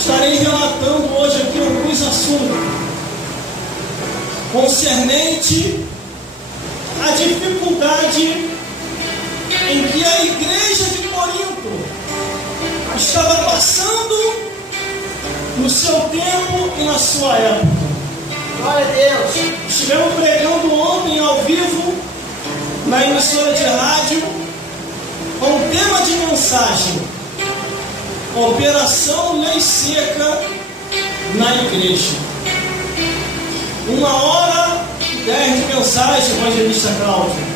Estarei relatando hoje aqui alguns assuntos concernente à dificuldade em que a igreja de Corinto estava passando no seu tempo e na sua época. Glória a Deus. Estivemos pregando ontem ao vivo na emissora de rádio com o tema de mensagem: Operação Lei Seca na Igreja. 1h10 de mensagem, evangelista Cláudio.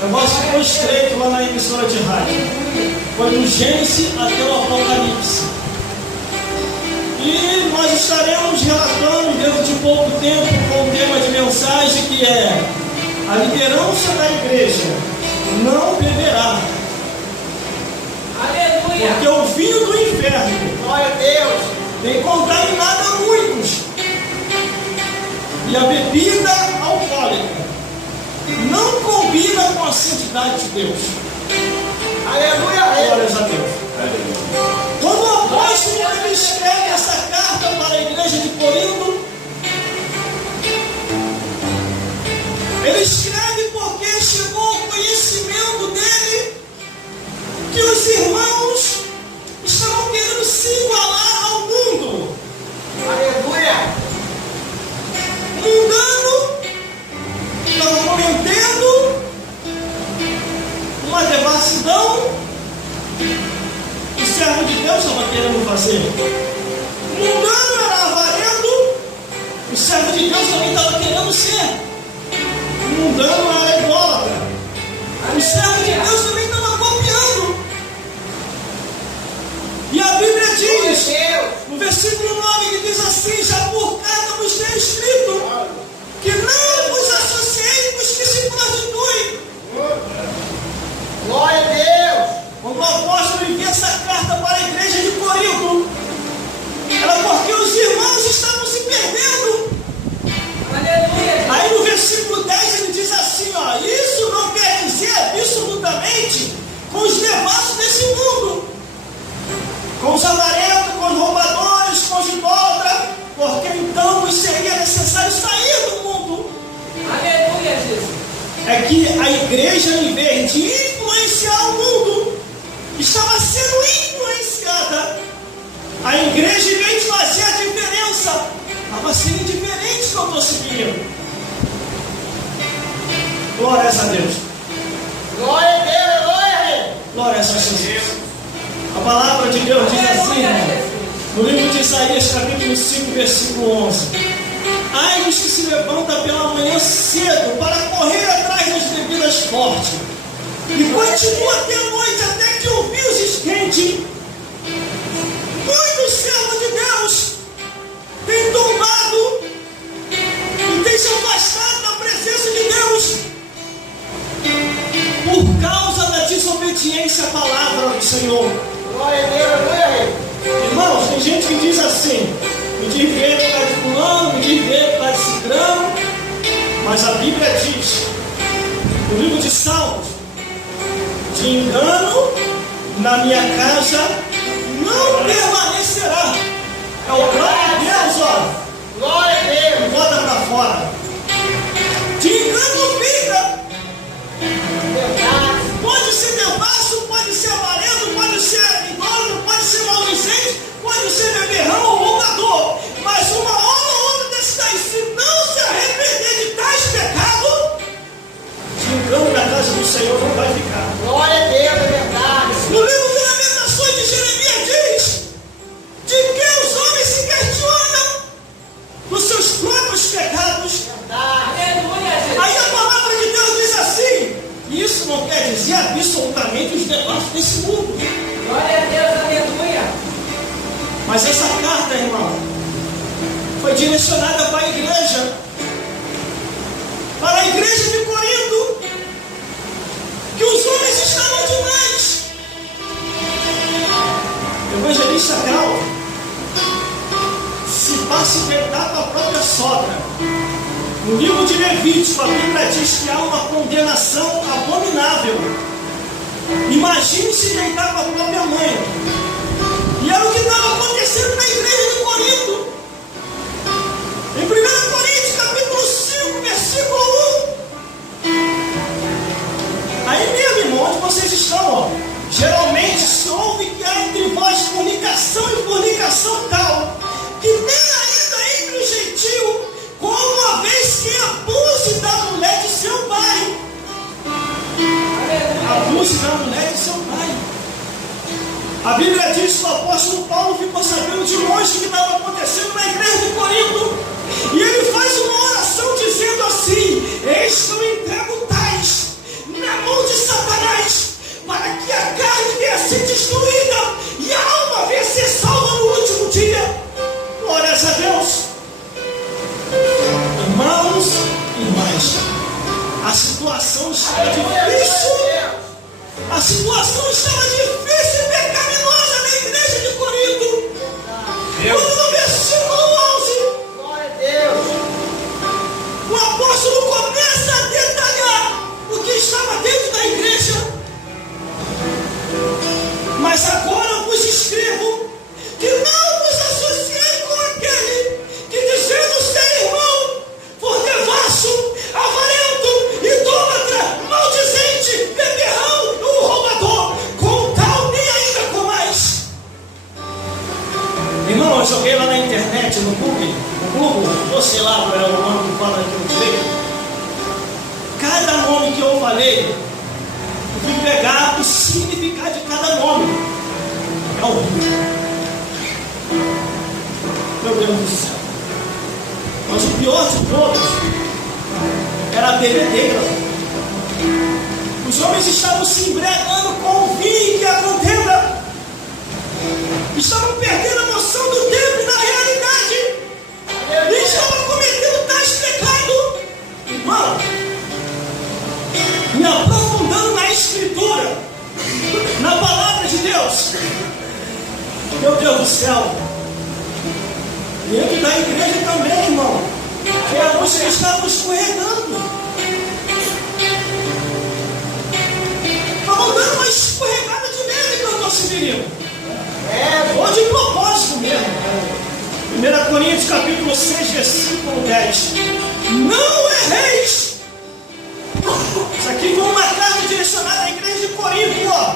O negócio ficou estreito lá na emissora de rádio. Foi do Gênesis até o Apocalipse. E nós estaremos relatando dentro de pouco tempo com o tema de mensagem que é: a liderança da igreja não beberá. Aleluia. Porque o vinho do inferno, Glória a Deus, tem contaminado a muitos. E a bebida alcoólica não combina com a santidade de Deus. aleluia, Glórias a Deus. Quando o apóstolo ele escreve essa carta para a igreja de Corinto, ele escreve porque chegou ao conhecimento dele que os irmãos estavam querendo se igualar ao mundo. aleluia, Mundano, estavam cometendo uma devassidão que o servo de Deus estava querendo fazer. Mundano era avarento, o servo de Deus também estava querendo ser. Mundano era idólatra, o servo de Deus também estava copiando. E a Bíblia diz, no versículo 9, que diz assim: já por carta vos tenho escrito que não vos associei com os que se prostituem. glória a Deus, Quando o apóstolo envia essa carta para a igreja de Corinto, era porque os irmãos estavam se perdendo. aleluia, Aí no versículo 10 ele diz assim, ó: isso não quer dizer absolutamente com os devassos desse mundo, com os avarentos, com os roubadores, com os idólatras, porque então nos seria necessário sair do mundo. aleluia, Jesus, É que a igreja, em vez de influenciar o mundo, estava sendo influenciada. A igreja, em vez de fazer a diferença, estava sendo indiferente que eu estou seguindo. Glórias a Deus. glória a Deus, glória a Deus, Glórias a Jesus. A palavra de Deus diz assim, no livro de Isaías, capítulo 5, versículo 11: ai dos que se levantam pela manhã cedo para correr atrás das bebidas fortes e continua até a noite até que o vinho se esquente. Muitos servos de Deus têm tombado e têm se afastado da presença de Deus por causa da desobediência à palavra do Senhor. glória a Deus, glória a Deus, Irmãos, tem gente que diz assim: me diz ver por causa de fulano, me diz ver por causa de ciclano. Mas a Bíblia diz, no livro de Salmos: de engano na minha casa não permanecerá. É o próprio Deus, ó, glória a Deus, bota para fora. De engano fica. verdade, Pode ser devasso, pode ser avarento, pode ser idólatra, pode ser maldizente, pode ser beberrão ou roubador. Mas uma hora ou outra desse daí, se não se arrepender de tais pecados, de engano na casa do Senhor não vai ficar. glória a Deus, é verdade, No livro de Lamentações de Jeremias diz de que os homens se questionam dos seus próprios pecados. aleluia, Jesus, Aí a palavra de Deus diz assim: isso não quer dizer absolutamente os devassos desse mundo. glória a Deus, aleluia, Mas essa carta, irmão, foi direcionada para a igreja de Corinto, que os homens estavam demais. Evangelista Grau, se passa a verdade para a própria sogra. No livro de Levítico, a Bíblia diz que há uma condenação abominável. Imagine se deitar com a própria mãe. E era o que estava acontecendo na igreja. o apóstolo Paulo ficou sabendo de longe o que estava acontecendo na igreja de Corinto. E ele faz uma oração dizendo assim: eis que eu entrego tais na mão de Satanás, para que a carne venha ser destruída e a alma venha ser salva no último dia. Glórias a Deus. Irmãos e irmãs, a situação estava difícil. A situação estava difícil e pecaminosa na igreja de Corinto. Quando no versículo 11, Glória a Deus. o apóstolo começa a detalhar o que estava dentro da igreja. Mas agora vos escrevo que não vos associei com aquele que, dizendo ser irmão, for devasso, avarento, idólatra, maldizente, beberrão ou roubador, com tal nem ainda comais. Irmão, eu joguei lá na internet, no Google, ou sei lá qual é o nome que fala aqui no direito. Cada nome que eu falei, eu fui pegar o significado de cada nome. É horrível. Meu Deus do céu. Mas o pior de todos era a bebedeira. Os homens estavam se embriagando com o vinho e a contenda. Estavam perdendo a noção do tempo e da realidade. E estavam cometendo tais pecados. Irmão, me aprofundando na Escritura, na palavra de Deus. Meu Deus do céu. Dentro da igreja também, irmão. Que alguns que estavam escorregando. Estavam dando uma escorregada de medo enquanto eu se menino. Ou de propósito mesmo. 1 Coríntios capítulo 6, versículo 10. Não erreis. Isso aqui foi uma carta direcionada à igreja de Corinto, ó.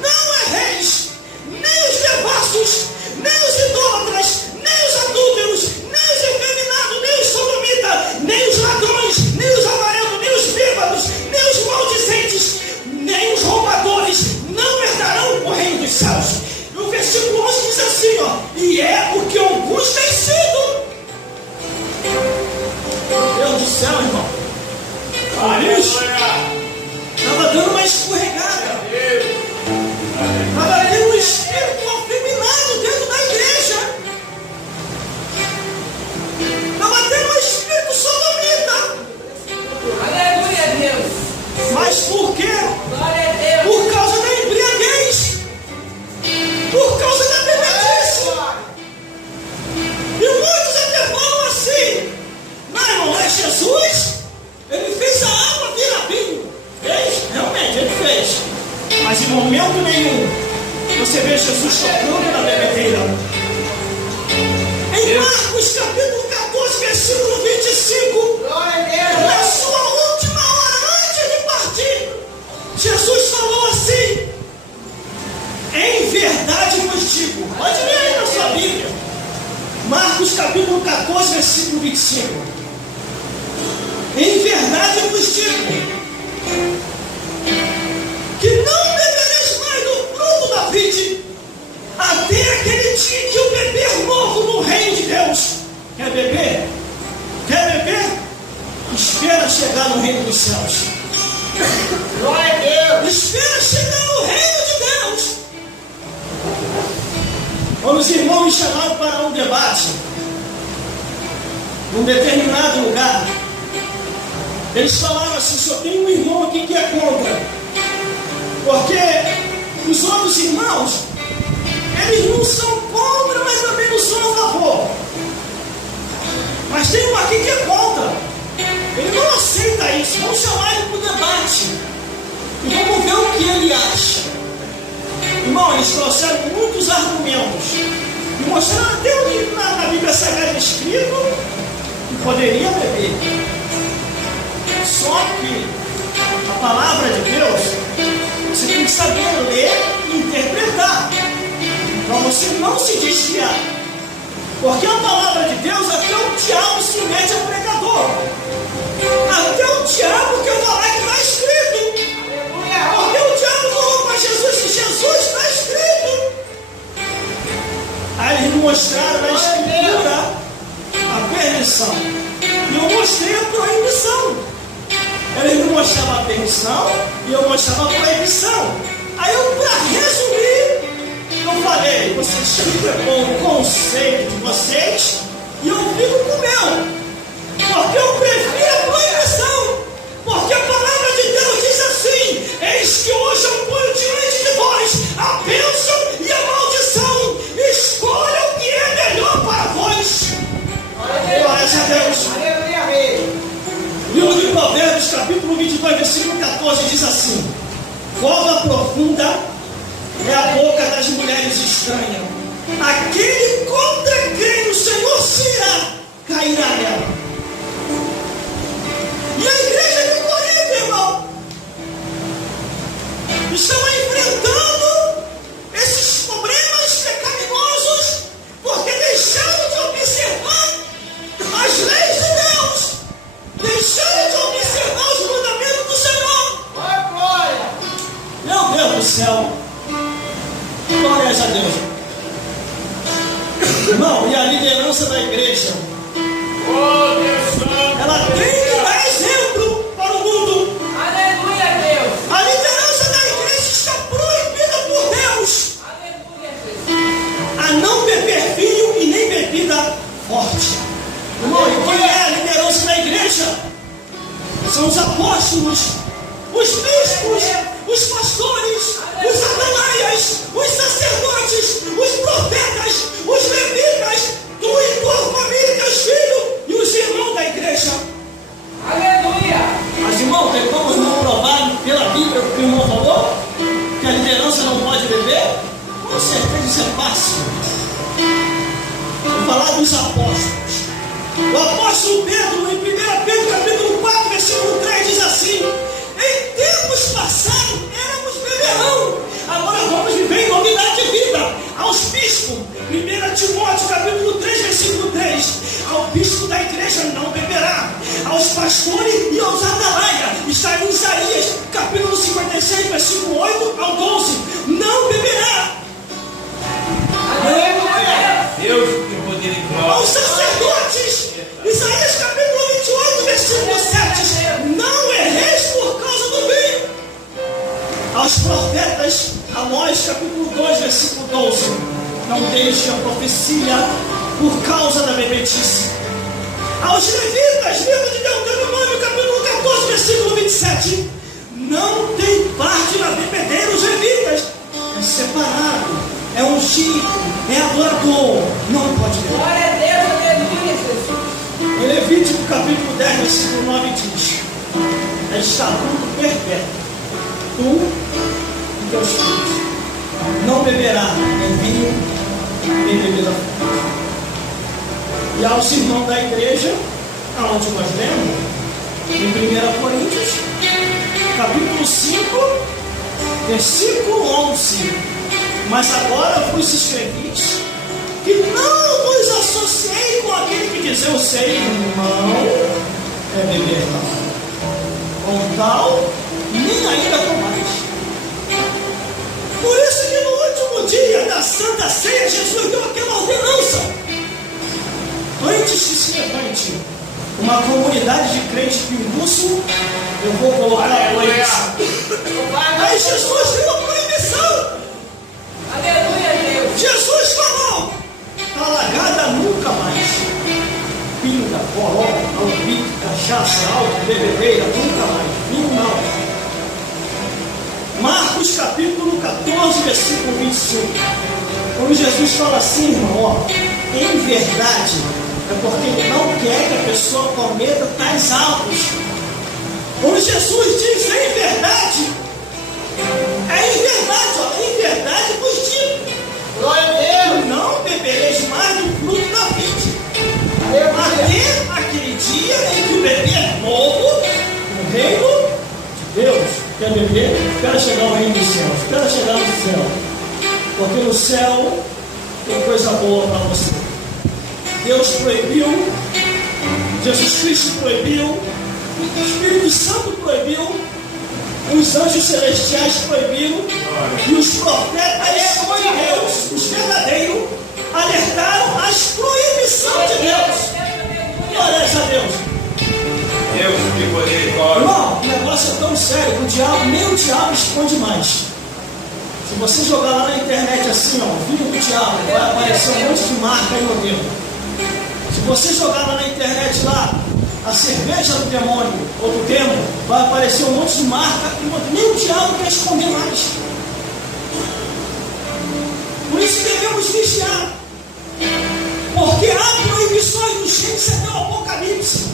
Não erreis, nem os devassos, nem os idólatras, nem os adúlteros, nem os efeminados, nem os sodomitas, nem os ladrões, nem os avarentos, nem os bêbados, nem os maldizentes, nem os roubadores não herdarão o reino dos céus. E o versículo 11 diz assim, ó: e é o que alguns têm sido. Meu Deus do céu, irmão. Estava dando uma escorregada. Estava tendo um espírito afeminado dentro da igreja. Estava tendo um espírito sodomita. Aleluia a Deus. Mas por quê? Glória a Deus. Por causa da embriaguez. Por causa da bebedice. E muitos até falam assim: não é Jesus? Ele fez a água virar vinho. Fez? Realmente, ele fez. Mas em momento nenhum você vê Jesus tocando na bebedeira. Em Marcos capítulo 14, versículo 25, Glória a Deus. na sua última hora, antes de partir, Jesus falou assim: em verdade vos digo. Pode ler aí na sua Bíblia. Marcos capítulo 14, versículo 25. Em verdade vos digo que não bebereis mais do fruto da vide, até aquele dia que o beber novo no reino de Deus. Quer beber? Quer beber? Espera chegar no reino dos céus. Glória a Deus. Espera chegar no reino de Deus. Quando os irmãos me chamaram para um debate num determinado lugar, eles falaram assim: só tem um irmão aqui que é contra, porque os outros irmãos, eles não são contra, mas também não são a favor. Mas tem um aqui que é contra. Ele não aceita isso. Vamos chamar ele para o debate e vamos ver o que ele acha. Irmão, eles trouxeram muitos argumentos e mostraram até onde na Bíblia Sagrada escrito que poderia beber. Só que a palavra de Deus, você tem que saber ler e interpretar, para você não se desviar. Porque a palavra de Deus, até o diabo se mete ao pregador. Até o diabo quer falar que está escrito. Porque o diabo falou para Jesus que Jesus está escrito. mostraram na Escritura a permissão. E eu mostrei a proibição. Eles me mostravam a permissão e eu mostrava a proibição. Aí eu, para resumir, eu falei, vocês ficam com o conceito de vocês e eu fico com o meu. Porque eu prefiro a proibição. Porque a palavra de Deus diz assim: eis que hoje eu ponho diante de vós a bênção e a maldição. Escolha o que é melhor para vós. Glória a Deus. Livro de Provérbios, capítulo 22, versículo 14, diz assim: cova profunda é a boca das mulheres estranhas. Aquele contra quem o Senhor se irá, cairá nela. E a igreja de Corinto, irmão, estão enfrentando esses problemas pecaminosos porque deixaram de observar as leis de Deus, deixaram de observar os mandamentos do Senhor. Meu Deus do céu, glórias a Deus. Irmão, e a liderança da igreja, ela tem que dar exemplo para o mundo. Aleluia, Deus. A liderança da igreja está proibida por Deus Aleluia, Jesus. a não beber vinho e nem bebida forte. Irmão, e quem é a liderança da igreja? São os apóstolos, os bispos, os pastores, os atalaias, os sacerdotes, os profetas, os levitas, tu e tua família, teus filhos e os irmãos da igreja. Aleluia. Mas, irmão, tem como o irmão provar pela Bíblia o que o irmão falou? Que a liderança não pode beber? Com certeza isso é fácil. Vou falar dos apóstolos. O apóstolo Pedro, em 1 Pedro, capítulo 4, versículo 3, diz assim: em tempos passados éramos beberrão, agora vamos viver em novidade de vida. Aos bispos, 1 Timóteo, capítulo 3, versículo 3: ao bispo da igreja não beberá, aos pastores e aos atalaias, está em Isaías, capítulo 56, versículo 8 ao 12: não beberá. Aleluia. Deus tem poder e glória. Aos sacerdotes, Isaías capítulo 28, versículo 7: não erreis por causa do vinho. Aos profetas, Amós capítulo 2, versículo 12: não deixe a profecia por causa da bebedice. Aos levitas, livro de Deuteronômio capítulo 14, versículo 27: não tem parte na bebedeira os levitas, é separado, é ungido, é adorador, não pode beber. Glória a Deus, aleluia, Jesus. Em Levítico capítulo 10, versículo 9 diz: é estatuto perpétuo, tu e teus filhos não beberá nem vinho, nem bebida forte. E aos irmãos da igreja, aonde nós lemos, em 1 Coríntios, capítulo 5, versículo 11: mas agora vos escrevi que não vos associei com aquele que diz eu sei, irmão, é beber tal. Com tal, nem ainda com mais. Por isso que no último dia da Santa Ceia, Jesus deu aquela ordenança: antes que se levante uma comunidade de crentes pinguço, eu vou colocar a proibição. Aí Jesus deu a proibição. Aleluia, Deus. Jesus falou: talagada nunca mais. Pinga, poró, alpique, cachaça, álcool, bebedeira, nunca mais. Vinho não. Marcos capítulo 14, versículo 25. Quando Jesus fala assim, irmão, ó, em verdade, é porque ele não quer que a pessoa cometa tais atos. Quando Jesus diz em verdade, é em verdade, ó, em verdade vos digo. Glória a Deus. Não bebereis mais do fruto da vide, até aquele dia em que o bebê é novo no reino de Deus. Quer beber? Espera chegar ao reino dos céus. Espera chegar no céu. Porque no céu tem coisa boa para você. Deus proibiu, Jesus Cristo proibiu, o Espírito Santo proibiu, os anjos celestiais proibiram, e os profetas de Deus, os verdadeiros, alertaram nem o diabo esconde mais. Se você jogar lá na internet assim, ó, filho do diabo, vai aparecer um monte de marca e modelo. Se você jogar lá na internet lá, a cerveja do demônio ou do demo, vai aparecer um monte de marca e modelo. Nem o diabo quer esconder mais. Por isso devemos vigiar. Porque há proibições dos reis até o Apocalipse.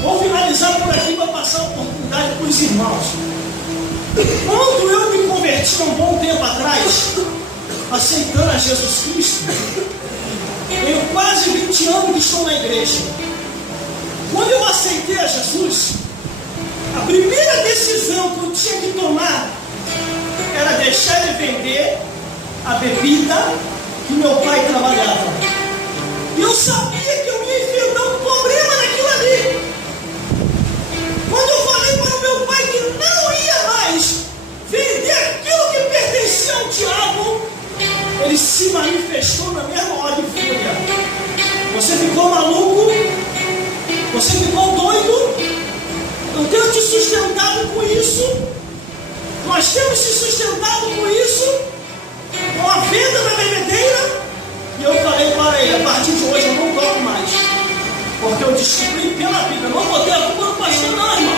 Vou finalizar por aqui para passar a oportunidade para os irmãos. Quando eu me converti há um bom tempo atrás, aceitando a Jesus Cristo, tenho quase 20 anos que estou na igreja. Quando eu aceitei a Jesus, a primeira decisão que eu tinha que tomar era deixar de vender a bebida que meu pai trabalhava. E eu sabia que eu ia enfrentar um problema naquilo ali. Quando eu falei para o meu pai que não ia mais vender aquilo que pertencia ao diabo, ele se manifestou na mesma hora de fúria. Você ficou maluco? Você ficou doido? Eu tenho te sustentado com isso. Nós temos te sustentado com isso, com a venda da bebedeira. E eu falei para ele, a partir de hoje eu não toco mais. Porque eu descobri pela Bíblia. Eu não botei a culpa no pastor não, irmão.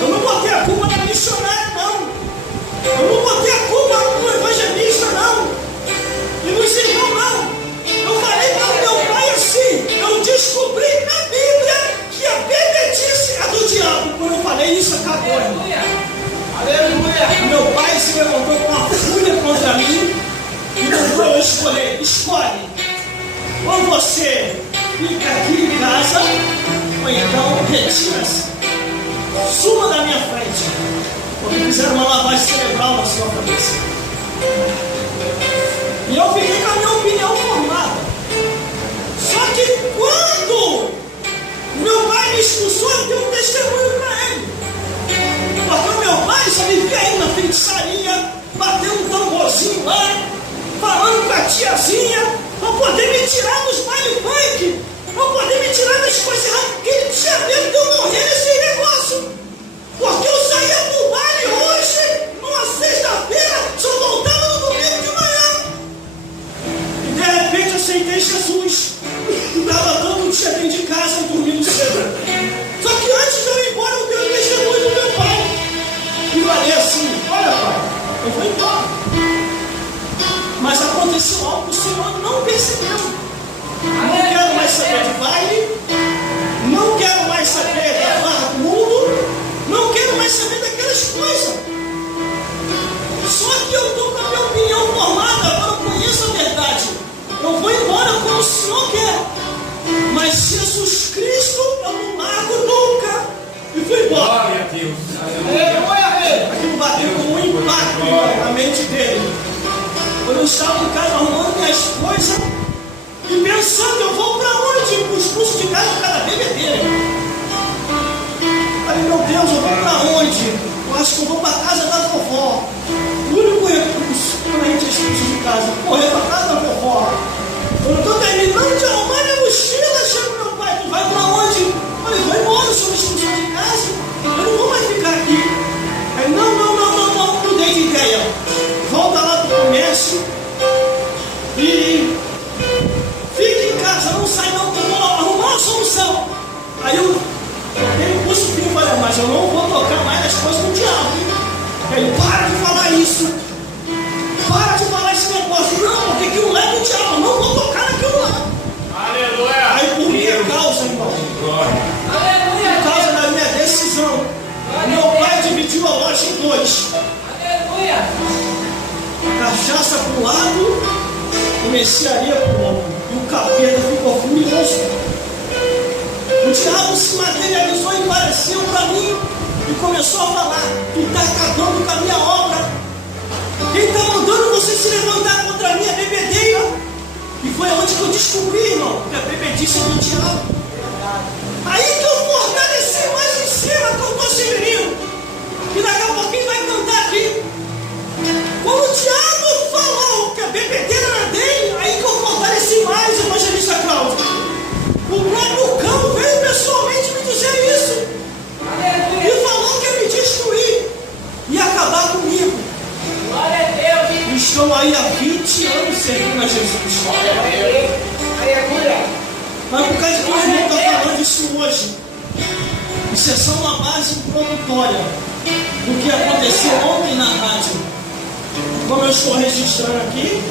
Eu não botei a culpa na missionária não. Eu não botei a culpa no evangelista não. E nos irmãos não. Eu falei para o meu pai assim, eu descobri na Bíblia que a bebedice é do diabo. Quando eu falei isso, acabou, irmão. Aleluia. Meu pai se levantou com uma fúria contra mim e mandou eu escolher. Escolhe. Ou você fica aqui em casa, ou então retira-se. Suma da minha frente. Porque fizeram uma lavagem cerebral na sua cabeça. E eu fiquei com a minha opinião formada. Só que quando meu pai me expulsou, eu dei um testemunho para ele. Porque o meu pai só vivia aí na feitiçaria, batendo um tamborzinho lá, falando com a tiazinha, para poder me tirar dos baile funk, para poder me tirar das coisas erradas, porque ele tinha medo de eu morrer nesse negócio. Porque eu saía do baile hoje, numa sexta-feira, só voltava no domingo de manhã. E de repente eu aceitei Jesus. Estava todo dia dentro de casa e dormindo cedo. Só que antes de eu ir embora, eu dei o testemunho do meu pai. E falei assim, olha pai, eu vou embora. Mas aconteceu algo que o Senhor não percebeu. Não quero mais saber de baile, não quero mais saber da farra do mundo, não quero mais saber daquelas coisas. Só que eu estou com a minha opinião formada, agora eu conheço a verdade. Eu vou embora como o Senhor quer. Mas Jesus Cristo eu não largo nunca. E fui embora. Glória a Deus. Aquilo bateu com um impacto na mente dele. Quando eu estava em casa arrumando minhas coisas e pensando, eu vou para onde? Para os cursos de casa por causa da bebedeira. Falei, meu Deus, eu vou para onde? Eu acho que eu vou para a casa da vovó. O único recurso quando a gente é expulso de casa, correr para a casa da vovó. Eu estou terminando de arrumar minha mochila, chega o meu pai, tu vai para onde? Eu falei, vou embora, eu sou uma expulsão de casa, eu não vou mais ficar aqui. Aí, não, mudei de ideia. Volta lá do comércio e fica em casa, não sai não, eu vou arrumar uma solução. Aí eu dei um curso fim e falei, mas eu não vou tocar mais nas coisas do diabo. Ele, para de falar isso. Para de falar esse negócio. Não, porque aquilo lá é do diabo, eu não vou tocar naquilo lá. Aleluia. Aí por minha causa, irmão, Glória. por causa da minha decisão, meu pai dividiu a loja em dois. Cachaça para um lado e mercearia para o outro. E o capeta ficou furioso. O diabo se materializou e apareceu para mim e começou a falar, tu está acabando com a minha obra. Quem está mandando você se levantar contra a minha bebedeira? E foi onde que eu descobri, irmão, que a bebedice é do diabo. Aí que eu fortaleci mais em cima que eu estou servindo. E daqui a pouquinho vai cantar aqui. Quando o diabo falou que a bebedeira era dele, aí que eu fortaleci mais, evangelista Cláudio. O próprio cão veio pessoalmente me dizer isso. E falou que ia me destruir. servindo a Jesus. Aleluia. Mas por causa que o irmão está falando isso hoje, isso é só uma base introdutória do que aconteceu ontem na rádio. Como eu estou registrando aqui,